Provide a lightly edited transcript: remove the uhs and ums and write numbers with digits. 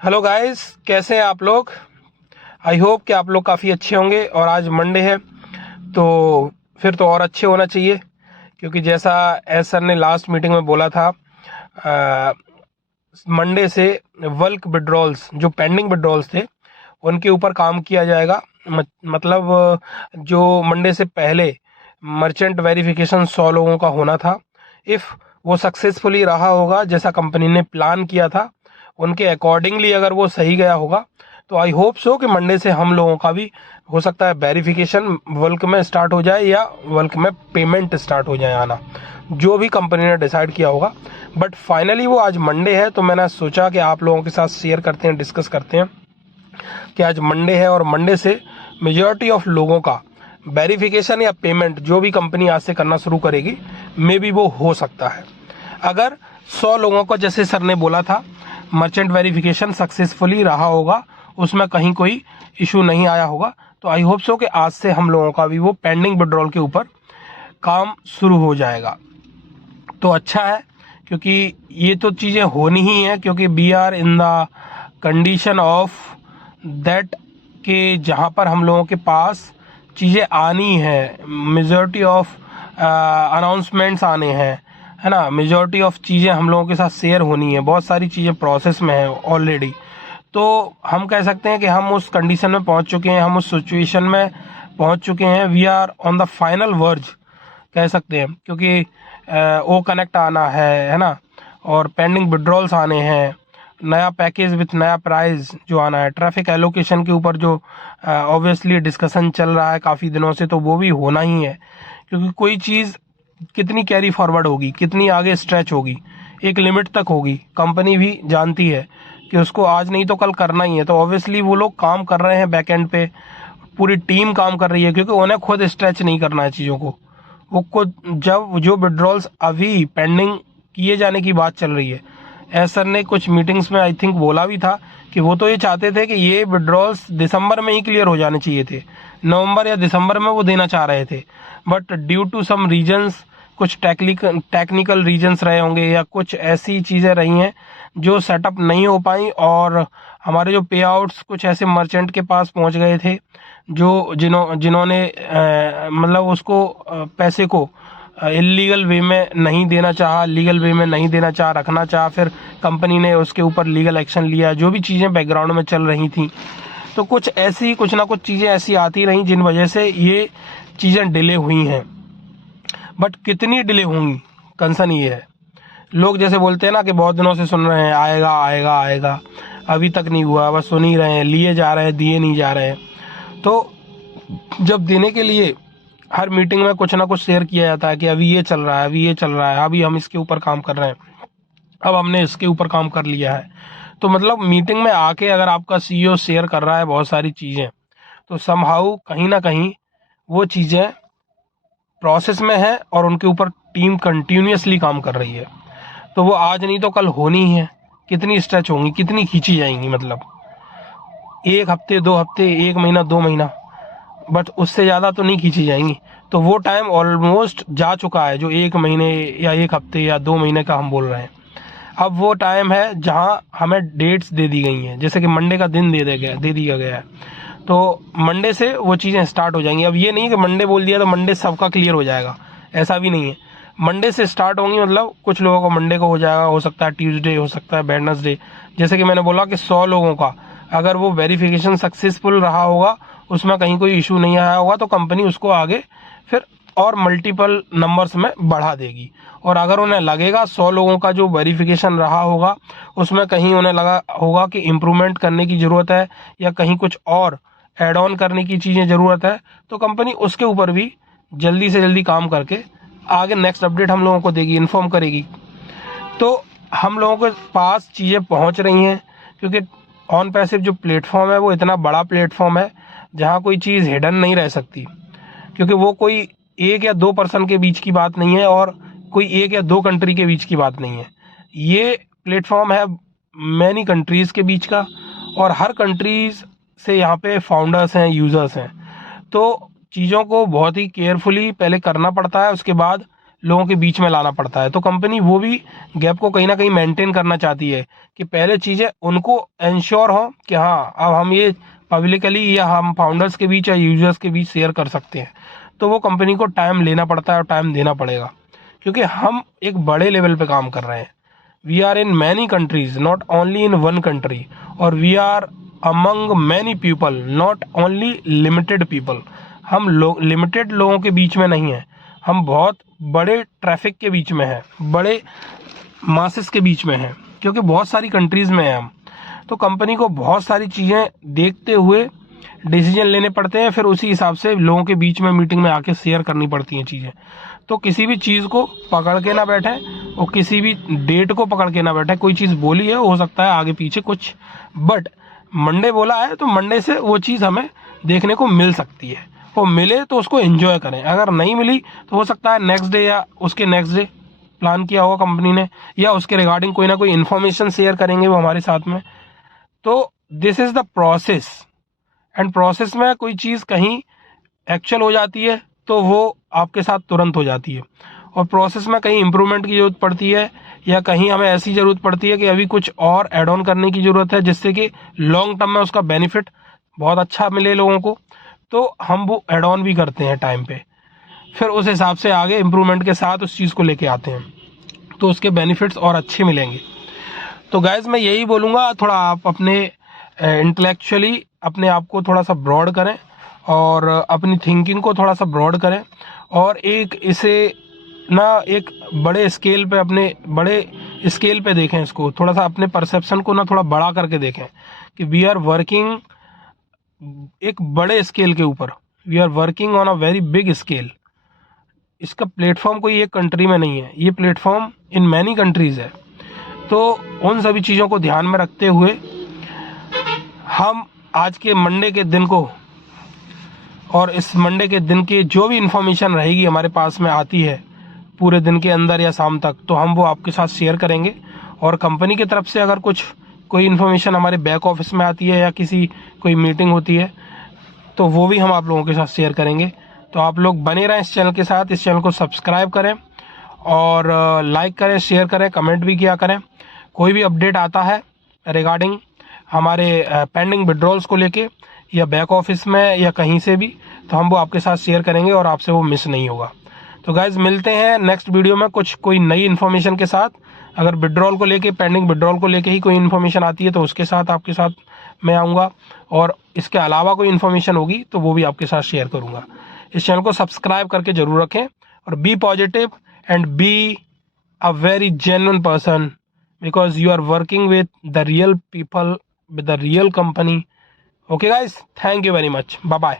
Hello guys, कैसे हैं आप लोग। आई होप कि आप लोग काफ़ी अच्छे होंगे। और आज मंडे है तो फिर तो और अच्छे होना चाहिए, क्योंकि जैसा एस सर ने लास्ट मीटिंग में बोला था, मंडे से बल्क विड्रॉल्स जो पेंडिंग विड्रॉल्स थे उनके ऊपर काम किया जाएगा। मतलब जो मंडे से पहले मर्चेंट वेरिफिकेशन 100 लोगों का होना था, इफ़ वो सक्सेसफुली रहा होगा जैसा कंपनी ने प्लान किया था, उनके अकॉर्डिंगली अगर वो सही गया होगा, तो आई होप सो कि मंडे से हम लोगों का भी हो सकता है वेरिफिकेशन बल्क में स्टार्ट हो जाए या बल्क में पेमेंट स्टार्ट हो जाए आना, जो भी कंपनी ने डिसाइड किया होगा। बट फाइनली वो आज मंडे है, तो मैंने सोचा कि आप लोगों के साथ शेयर करते हैं, डिस्कस करते हैं कि आज मंडे है और मंडे से मेजॉरिटी ऑफ लोगों का वेरिफिकेशन या पेमेंट जो भी कंपनी आज से करना शुरू करेगी, मे बी वो हो सकता है। अगर 100 लोगों को, जैसे सर ने बोला था, मर्चेंट वेरिफिकेशन सक्सेसफुली रहा होगा, उसमें कहीं कोई इशू नहीं आया होगा, तो आई होप सो कि आज से हम लोगों का भी वो पेंडिंग विड्रॉल के ऊपर काम शुरू हो जाएगा। तो अच्छा है, क्योंकि ये तो चीज़ें होनी ही है, क्योंकि we are in the condition of that कि जहाँ पर हम लोगों के पास चीज़ें आनी है, मेजॉरिटी ऑफ अनाउंसमेंट्स आने हैं, है ना, मेजॉरिटी ऑफ चीज़ें हम लोगों के साथ शेयर होनी है, बहुत सारी चीज़ें प्रोसेस में है ऑलरेडी। तो हम कह सकते हैं कि हम उस कंडीशन में पहुंच चुके हैं, हम उस सिचुएशन में पहुंच चुके हैं, we are on the final verge कह सकते हैं, क्योंकि ओ कनेक्ट आना है ना, और पेंडिंग विड्रॉल्स आने हैं, नया पैकेज विथ नया प्राइस जो आना है, ट्रैफिक एलोकेशन के ऊपर जो ऑब्वियसली डिस्कशन चल रहा है काफ़ी दिनों से, तो वो भी होना ही है, क्योंकि कोई चीज़ कितनी कैरी फॉरवर्ड होगी, कितनी आगे स्ट्रेच होगी, एक लिमिट तक होगी, कंपनी भी जानती है कि उसको आज नहीं तो कल करना ही है। तो ऑब्वियसली वो लोग काम कर रहे हैं बैक एंड पे, पूरी टीम काम कर रही है, क्योंकि उन्हें खुद स्ट्रेच नहीं करना है चीज़ों को। वो खुद, जब जो विड्रॉल्स अभी पेंडिंग किए जाने की बात चल रही है, एस सर ने कुछ मीटिंग्स में आई थिंक बोला भी था कि वो तो ये चाहते थे कि ये विड्रॉल्स दिसंबर में ही क्लियर हो जाने चाहिए थे, नवंबर या दिसंबर में वो देना चाह रहे थे, but due to some reasons, कुछ टेक्निकल रीजंस रहे होंगे या कुछ ऐसी चीज़ें रही हैं जो सेटअप नहीं हो पाई, और हमारे जो पे आउट्स कुछ ऐसे मर्चेंट के पास पहुंच गए थे जो जिन्होंने मतलब उसको पैसे को इलीगल वे में नहीं देना चाहा, लीगल वे में नहीं देना चाहा, रखना चाहा, फिर कंपनी ने उसके ऊपर लीगल एक्शन लिया, जो भी चीज़ें बैकग्राउंड में चल रही थी। तो कुछ ना कुछ चीज़ें ऐसी आती रहीं जिन वजह से ये चीज़ें डिले हुई हैं। बट कितनी डिले होंगी, कंसर्न ये है। लोग जैसे बोलते हैं ना कि बहुत दिनों से सुन रहे हैं आएगा आएगा आएगा, अभी तक नहीं हुआ, बस सुन ही रहे हैं, लिए जा रहे हैं, दिए नहीं जा रहे हैं। तो जब देने के लिए हर मीटिंग में कुछ ना कुछ शेयर किया जाता है कि अभी ये चल रहा है, अभी ये चल रहा है, अभी हम इसके ऊपर काम कर रहे हैं, अब हमने इसके ऊपर काम कर लिया है, तो मतलब मीटिंग में आके अगर आपका सीईओ शेयर कर रहा है बहुत सारी चीज़ें, तो समहाउ कहीं ना कहीं वो चीज़ें प्रोसेस में है और उनके ऊपर टीम कंटिन्यूसली काम कर रही है। तो वो आज नहीं तो कल होनी ही है। कितनी स्ट्रेच होंगी, कितनी खींची जाएंगी, मतलब 1 हफ्ते 2 हफ्ते, 1 महीना 2 महीना, बट उससे ज़्यादा तो नहीं खींची जाएंगी। तो वो टाइम ऑलमोस्ट जा चुका है, जो 1 महीने या 1 हफ्ते या 2 महीने का हम बोल रहे हैं। अब वो टाइम है जहाँ हमें डेट्स दे दी गई हैं, जैसे कि मंडे का दिन दे दिया गया है, तो मंडे से वो चीज़ें स्टार्ट हो जाएंगी। अब ये नहीं कि मंडे बोल दिया तो मंडे सबका क्लियर हो जाएगा, ऐसा भी नहीं है। मंडे से स्टार्ट होंगी, मतलब कुछ लोगों को मंडे को हो जाएगा, हो सकता है ट्यूसडे, हो सकता है वेडनेसडे। जैसे कि मैंने बोला कि 100 लोगों का अगर वो वेरिफिकेशन सक्सेसफुल रहा होगा, उसमें कहीं कोई इशू नहीं आया होगा, तो कंपनी उसको आगे फिर और मल्टीपल नंबर्स में बढ़ा देगी। और अगर उन्हें लगेगा 100 लोगों का जो वेरिफिकेशन रहा होगा उसमें कहीं उन्हें लगा होगा कि इम्प्रूवमेंट करने की ज़रूरत है या कहीं कुछ और ऐड ऑन करने की चीज़ें ज़रूरत है, तो कंपनी उसके ऊपर भी जल्दी से जल्दी काम करके आगे नेक्स्ट अपडेट हम लोगों को देगी, इन्फॉर्म करेगी। तो हम लोगों के पास चीज़ें पहुंच रही हैं, क्योंकि ऑन पैसिव जो प्लेटफॉर्म है वो इतना बड़ा प्लेटफॉर्म है जहां कोई चीज़ हिडन नहीं रह सकती, क्योंकि वो कोई 1 या 2 पर्सन के बीच की बात नहीं है और कोई 1 या 2 कंट्री के बीच की बात नहीं है। ये प्लेटफॉर्म है मैनी कंट्रीज़ के बीच का, और हर कंट्रीज़ से यहाँ पे फाउंडर्स हैं, यूज़र्स हैं। तो चीज़ों को बहुत ही केयरफुली पहले करना पड़ता है, उसके बाद लोगों के बीच में लाना पड़ता है। तो कंपनी वो भी गैप को कहीं ना कहीं मेंटेन करना चाहती है कि पहले चीज़ें उनको इंश्योर हो कि हाँ अब हम ये पब्लिकली या हम फाउंडर्स के बीच या यूजर्स के बीच शेयर कर सकते हैं। तो वो कंपनी को टाइम लेना पड़ता है और टाइम देना पड़ेगा, क्योंकि हम एक बड़े लेवल पे काम कर रहे हैं। We are in many countries, not only in one country, और we are among many people, not only limited people. हम लिमिटेड लोगों के बीच में नहीं हैं, हम बहुत बड़े ट्रैफिक के बीच में हैं, बड़े मासेस के बीच में हैं, क्योंकि बहुत सारी कंट्रीज में हैं हम। तो कंपनी को बहुत सारी चीज़ें देखते हुए डिसीजन लेने पड़ते हैं, फिर उसी हिसाब से लोगों के बीच में मीटिंग में आके शेयर करनी पड़ती हैं चीज़ें। तो किसी भी चीज़ को पकड़ के ना बैठे और किसी भी डेट को पकड़ के ना बैठे। कोई चीज़ बोली है, हो सकता है आगे पीछे कुछ, बट मंडे बोला है तो मंडे से वो चीज़ हमें देखने को मिल सकती है। वो मिले तो उसको एंजॉय करें, अगर नहीं मिली तो हो सकता है नेक्स्ट डे या उसके नेक्स्ट डे प्लान किया होगा कंपनी ने, या उसके रिगार्डिंग कोई ना कोई इन्फॉर्मेशन शेयर करेंगे वो हमारे साथ में। तो this is the process, and process में कोई चीज़ कहीं एक्चुअल हो जाती है तो वो आपके साथ तुरंत हो जाती है, और प्रोसेस में कहीं इम्प्रूवमेंट की ज़रूरत पड़ती है, या कहीं हमें ऐसी ज़रूरत पड़ती है कि अभी कुछ और ऐड ऑन करने की ज़रूरत है जिससे कि लॉन्ग टर्म में उसका बेनिफिट बहुत अच्छा मिले लोगों को, तो हम वो ऐड ऑन भी करते हैं टाइम पे। फिर उस हिसाब से आगे इम्प्रूवमेंट के साथ उस चीज़ को लेके आते हैं, तो उसके बेनिफिट्स और अच्छे मिलेंगे। तो गाइज मैं यही बोलूँगा, थोड़ा आप अपने इंटेलेक्चुअली अपने आप को थोड़ा सा ब्रॉड करें और अपनी थिंकिंग को थोड़ा सा ब्रॉड करें, और एक इसे ना एक बड़े स्केल पे, अपने बड़े स्केल पे देखें इसको, थोड़ा सा अपने परसेप्शन को ना थोड़ा बड़ा करके देखें कि वी आर वर्किंग एक बड़े स्केल के ऊपर, we are working on a very big scale. इसका प्लेटफॉर्म कोई एक कंट्री में नहीं है, ये प्लेटफॉर्म इन मैनी कंट्रीज़ है। तो उन सभी चीज़ों को ध्यान में रखते हुए हम आज के मंडे के दिन को, और इस मंडे के दिन की जो भी इन्फॉर्मेशन रहेगी हमारे पास में आती है पूरे दिन के अंदर या शाम तक, तो हम वो आपके साथ शेयर करेंगे। और कंपनी की तरफ से अगर कोई इन्फॉर्मेशन हमारे बैक ऑफिस में आती है या किसी कोई मीटिंग होती है तो वो भी हम आप लोगों के साथ शेयर करेंगे। तो आप लोग बने रहें इस चैनल के साथ, इस चैनल को सब्सक्राइब करें और लाइक करें, शेयर करें, कमेंट भी किया करें। कोई भी अपडेट आता है रिगार्डिंग हमारे पेंडिंग विड्रॉल्स को लेके या बैक ऑफिस में या कहीं से भी, तो हम वो आपके साथ शेयर करेंगे और आपसे वो मिस नहीं होगा। तो गाइज मिलते हैं नेक्स्ट वीडियो में कोई नई इन्फॉर्मेशन के साथ। अगर विड्रॉल को लेके, पेंडिंग विड्रॉल को लेके ही कोई इन्फॉर्मेशन आती है तो उसके साथ आपके साथ मैं आऊँगा, और इसके अलावा कोई इन्फॉर्मेशन होगी तो वो भी आपके साथ शेयर करूँगा। इस चैनल को सब्सक्राइब करके ज़रूर रखें, और be positive and be a very genuine person, because you are working with the real people, with the real company. Okay guys, thank you very much. Bye bye.